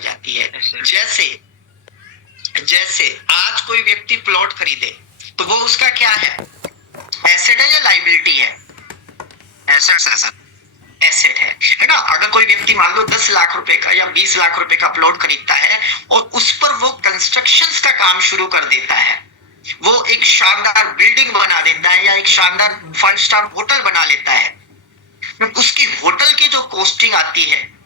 बन जाती है। जैसे जैसे आज कोई व्यक्ति प्लॉट खरीदे तो वो उसका क्या है, एसेट है या लाइबिलिटी है? एसेट्स है सर। एसेट है ना। अगर कोई व्यक्ति मान लो 10 लाख रुपए का या 20 लाख रुपए का प्लॉट खरीदता है और उस पर वो कंस्ट्रक्शंस का काम शुरू कर देता है, वो एक शानदार बिल्डिंग बना देता है या एक शानदार 5 स्टार होटल बना लेता है, उसकी होटल की जो कॉस्टिंग आती है,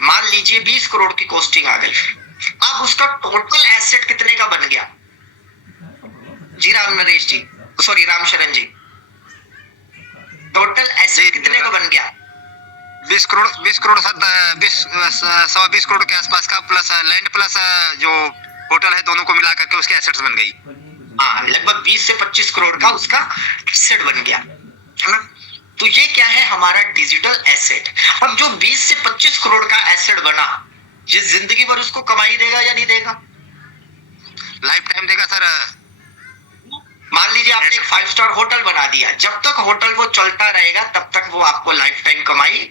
मान लीजिए 20 करोड़ की कॉस्टिंग आ गई, अब उसका टोटल एसेट कितने का बन गया? जी राम नरेश जी, सॉरी राम शरण जी, टोटल एसेट कितने का बन गया? 20 करोड़ 20 करोड़ के आसपास का, प्लस लैंड प्लस जो होटल है, दोनों को मिला करके उसके एसेट्स बन गई। हाँ, लगभग 20 से 25 करोड़ का उसका एसेट बन गया, है ना। तो ये क्या है, हमारा डिजिटल एसेट। अब जो 20 से 25 करोड़ का एसेट बना, ये जिंदगी भर उसको कमाई देगा या नहीं देगा? लाइफ टाइम देगा सर। मान लीजिए आपने एक 5 स्टार होटल बना दिया, जब तक होटल वो चलता रहेगा तब तक वो आपको लाइफ टाइम कमाई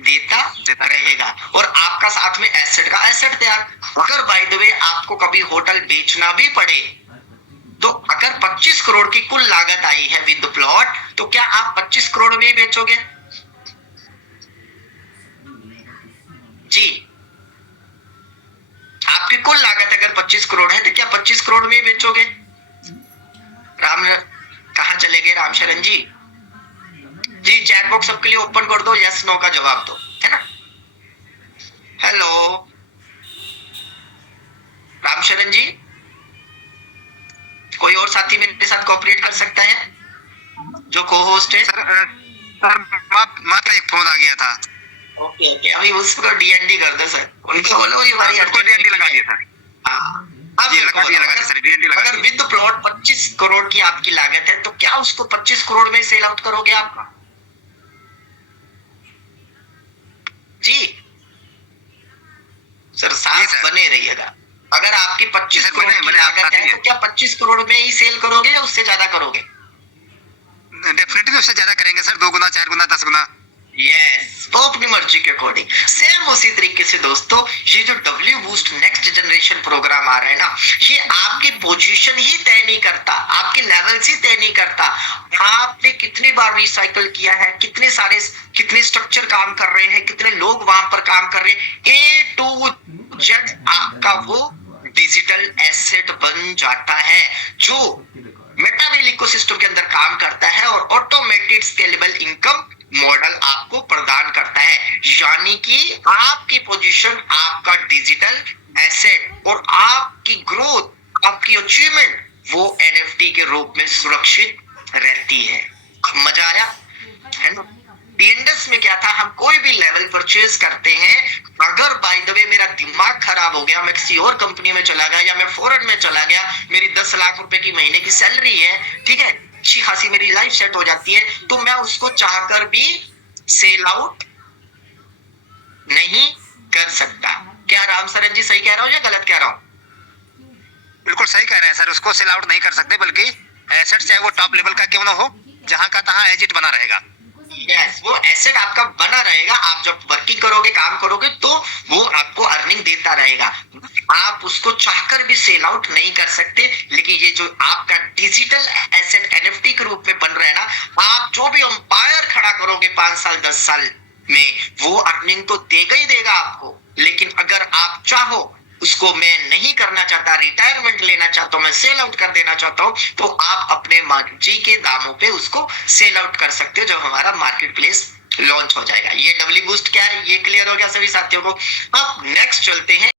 देता रहेगा, और आपका साथ में एसेट का एसेट तैयार। अगर बाय द वे आपको कभी होटल बेचना भी पड़े, तो अगर 25 करोड़ की कुल लागत आई है विद प्लॉट, तो क्या आप 25 करोड़ में ही बेचोगे? जी, आपकी कुल लागत अगर 25 करोड़ है तो क्या 25 करोड़ में ही बेचोगे? राम कहां चले गए राम शरण जी? जी चैट बॉक्स सबके लिए ओपन कर दो, यस नो का जवाब दो, है ना। हेलो राम शरण जी, कोई और साथी मेरे साथ कोऑपरेट कर सकता है जो को होस्ट है? सर माँ का एक फोन आ गया था। ओके ओके, अभी उसको डीएनडी कर दो सर, उनको बोलो ये हमारी डीएनडी लगा दिया था। हाँ, अब ये अगर विद प्लॉट 25 करोड़ की आपकी लागत है, तो क्या उसको 25 करोड़ में सेल आउट करोगे आप? जी सर, साथ बने रहिएगा। अगर आपकी 25 करोड़ की लागत है तो क्या 25 करोड़ में ही सेल करोगे या उससे ज्यादा करोगे? डेफिनेटली उससे ज्यादा करेंगे सर, 2 गुना 4 गुना 10 गुना। यस, वो अपनी मर्जी के अकॉर्डिंग। सेम उसी तरीके से दोस्तों, ये जो W boost next generation programme आ रहा है ना, ये आपकी पोजीशन ही तय नहीं करता, आपके लेवल्स ही तय नहीं करता, आपने कितनी बार रिसाइकल किया है, कितने स्ट्रक्चर काम कर रहे हैं, कितने लोग वहां पर काम कर रहे हैं, ए टू जेड आपका वो डिजिटल एसेट बन जाता है, जो मेटावेल इकोसिस्टम के अंदर काम करता है और ऑटोमेटेड स्केलेबल इनकम मॉडल आपको प्रदान करता है। यानी कि आपकी पोजीशन, आपका डिजिटल एसेट और आपकी ग्रोथ, आपकी अचीवमेंट वो एनएफटी के रूप में सुरक्षित रहती है। मजा आया, है ना। टीएनडीएस में क्या था, हम कोई भी लेवल परचेज करते हैं, अगर बाय द वे मेरा दिमाग खराब हो गया, मैं किसी और कंपनी में चला गया या मैं फॉरेन में चला गया, मेरी 10 लाख रुपए की महीने की सैलरी है, ठीक है, अच्छी खासी मेरी लाइफ सेट हो जाती है, तो मैं उसको चाहकर भी सेल आउट नहीं कर सकता। क्या राम सरन जी सही कह रहा हूं या गलत कह रहा हूं? बिल्कुल सही कह रहे हैं सर, उसको सेल आउट नहीं कर सकते, बल्कि एसेट चाहे वो टॉप लेवल का क्यों ना हो, जहां का तहां एज इट बना रहेगा। यस, वो एसेट आपका बना रहेगा। आप जब वर्किंग करोगे, काम करोगे, तो वो आपको अर्निंग देता रहेगा। आप उसको चाहकर भी सेल आउट नहीं कर सकते। लेकिन ये जो आपका डिजिटल एसेट एनएफटी के रूप में बन रहा है ना, आप जो भी अंपायर खड़ा करोगे 5 साल 10 साल में, वो अर्निंग तो देगा ही देगा आपको। लेकिन अगर आप चाहो उसको मैं नहीं करना चाहता, रिटायरमेंट लेना चाहता हूं, मैं सेल आउट कर देना चाहता हूं, तो आप अपने मर्जी के दामों पे उसको सेल आउट कर सकते हो जब हमारा मार्केट प्लेस लॉन्च हो जाएगा। ये डब्ल्यू बूस्ट क्या है, ये क्लियर हो गया सभी साथियों को। अब नेक्स्ट चलते हैं